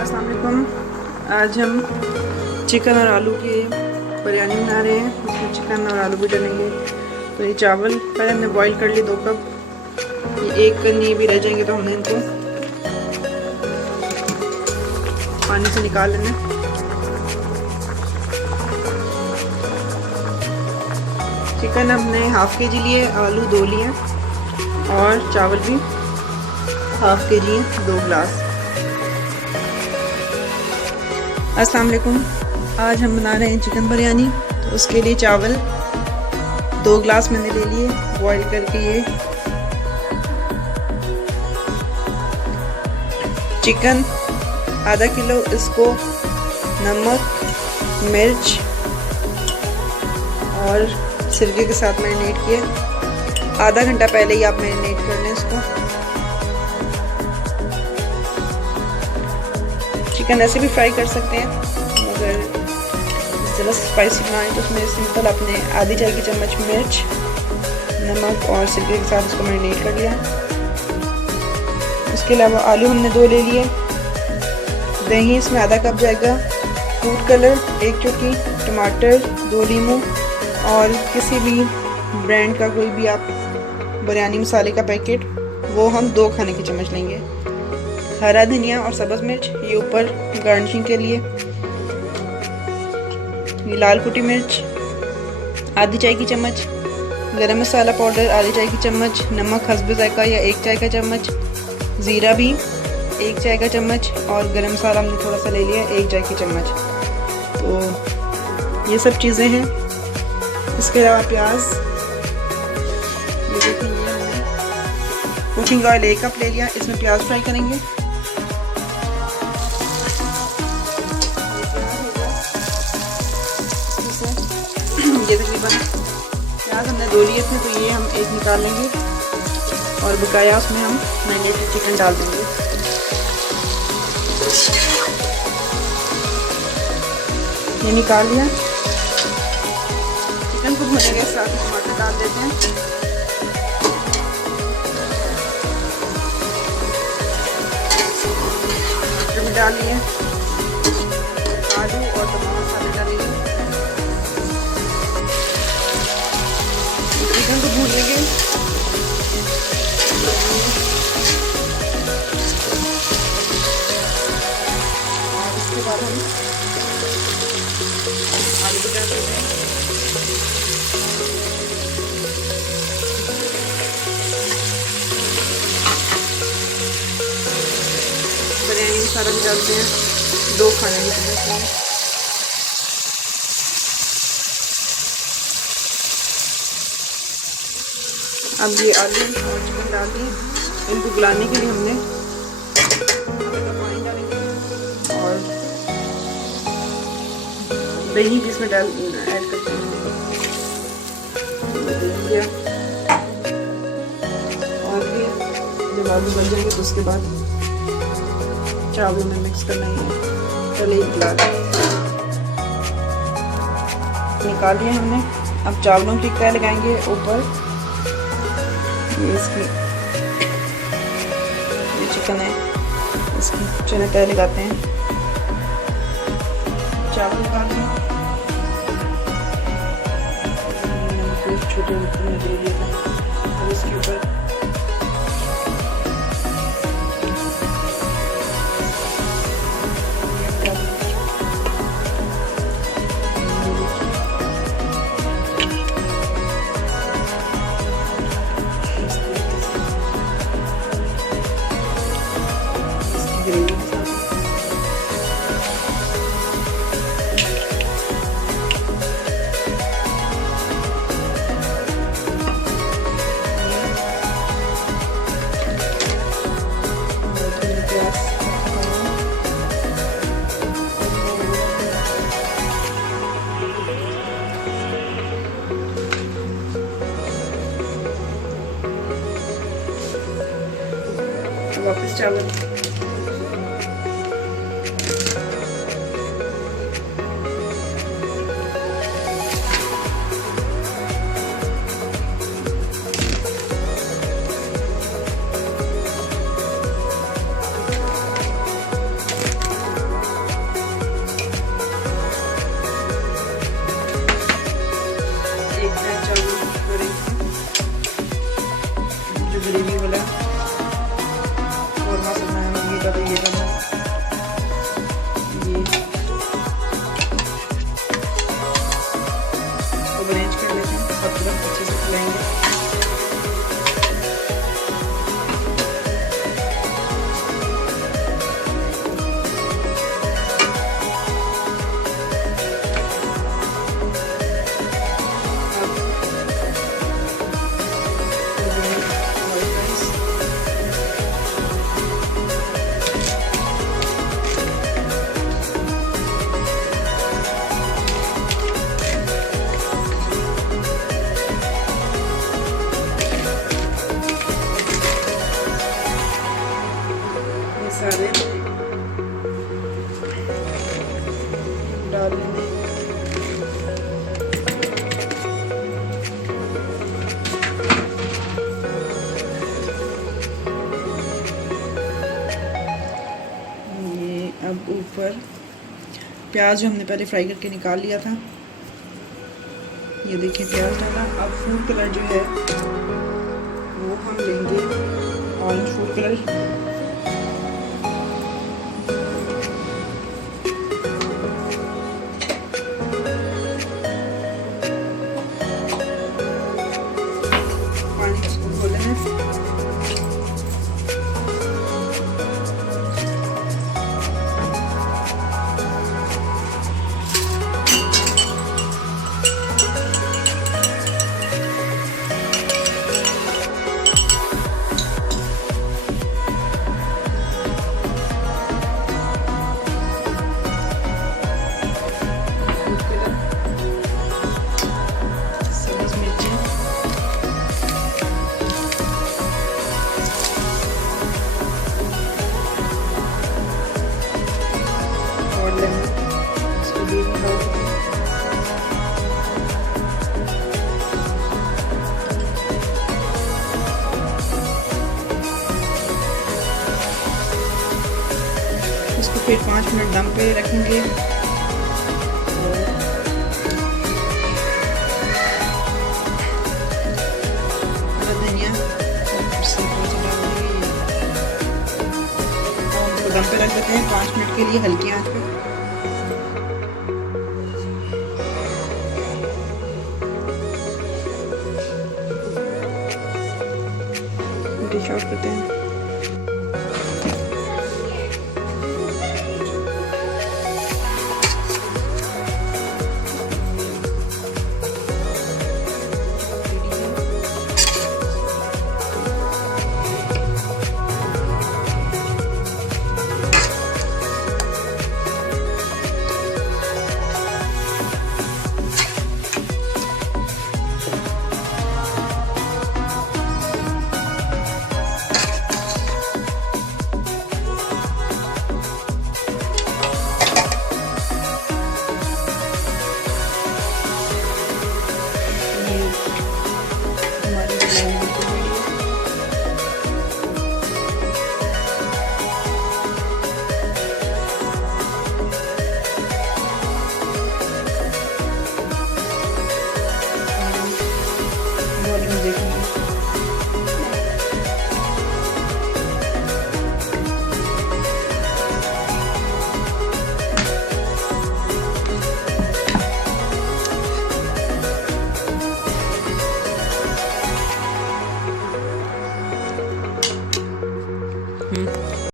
अस्सलाम वालेकुम। आज हम चिकन और आलू की बिरयानी बना रहे हैं। इसमें चिकन और आलू भी डलेंगे। तो ये चावल पहले हमने बॉईल कर लिए 2 कप। ये 1 नहीं भी रह जाएंगे तो हमने इनको पानी से निकाल लेना। चिकन हमने हाफ के जी लिए, आलू 2 लिए और चावल भी हाफ के जी 2 गिलास। अस्सलाम वालेकुम। आज हम बना रहे हैं चिकन बिरयानी। तो उसके लिए चावल 2 गिलास मैंने ले लिए बॉईल करके। ये चिकन आधा किलो, इसको नमक, मिर्च और सिरके के साथ मैरिनेट किए। आधा घंटा पहले ही आप मैरिनेट कर लें इसको। चिकन ऐसे भी फ्राई कर सकते हैं, मगर ज़रा स्पाइसी बनाएं तो उसमें सिंपल अपने आधी चाय की चम्मच मिर्च, नमक और सिरके के साथ इसको मैरिनेट कर लिया। उसके अलावा आलू हमने 2 ले लिए। दही इसमें आधा कप जाएगा। फूड कलर 1 चुटकी, टमाटर 2 लीमू और किसी भी ब्रांड का कोई भी आप बिरयानी मसाले का पैकेट, वो हम 2 खाने की चम्मच लेंगे। हरा धनिया और सब्ज़ मिर्च ये ऊपर गार्निशिंग के लिए। ये लाल कुटी मिर्च आधी चाय की चम्मच, गरम मसाला पाउडर आधी चाय की चम्मच, नमक हस्ब जायका या 1 चाय का चम्मच, ज़ीरा भी 1 चाय का चम्मच और गरम मसाला हमने थोड़ा सा ले लिया 1 चाय की चम्मच। तो ये सब चीज़ें हैं। इसके अलावा प्याज, ये देखिए कुकिंग ऑयल 1 कप ले लिया। इसमें प्याज फ्राई करेंगे। ये तकरीबन प्याज हमने 2 लिए थे, तो ये हम 1 निकाल लेंगे और बकाया उसमें हम मैरिनेटेड चिकन डाल देंगे। ये निकाल लिया। चिकन को भुनने के साथ टमाटर डाल देते हैं। टमाटर भी डाल लिए, आलू और तमाम मसाले डालेंगे। चिकन को भून लेंगे। और इसके बाद हम आलू को डाल देते हैं। बिरयानी मसाला भी डालते हैं 2 खाने की चम्मच। अब ये आलू और चिकन डाल दिए। इनको गलाने के लिए हमने पानी डालेंगे और दही भी इसमें ऐड करके दिया। और ये जब आलू बन जाएंगे तो उसके बाद चावलों में मिक्स करना ही है। चलिए निकाल लिया हमने। अब चावलों की तय लगाएंगे ऊपर। ये इसकी ये चिकन है, इसकी चने तय लगाते हैं। चावल लगाते हैं। छोटे में दे देते हैं और इसके ऊपर वापस चावल जो ग्रेवी वाला कौरमा करना है, ये करना ये अब अरेंज कर लेते हैं, सब तरफ अच्छे से खिलाएंगे। सारे डाल लेंगे। ये अब ऊपर प्याज जो हमने पहले फ्राई करके निकाल लिया था, ये देखिए प्याज डाला। अब फूड कलर जो है वो हम लेंगे, ऑरेंज फूड कलर। इसको फिर 5 मिनट दम पे रखेंगे। धनिया दम पे रख देते हैं 5 मिनट के लिए हल्की आंच पे। डिश आउट करते हैं।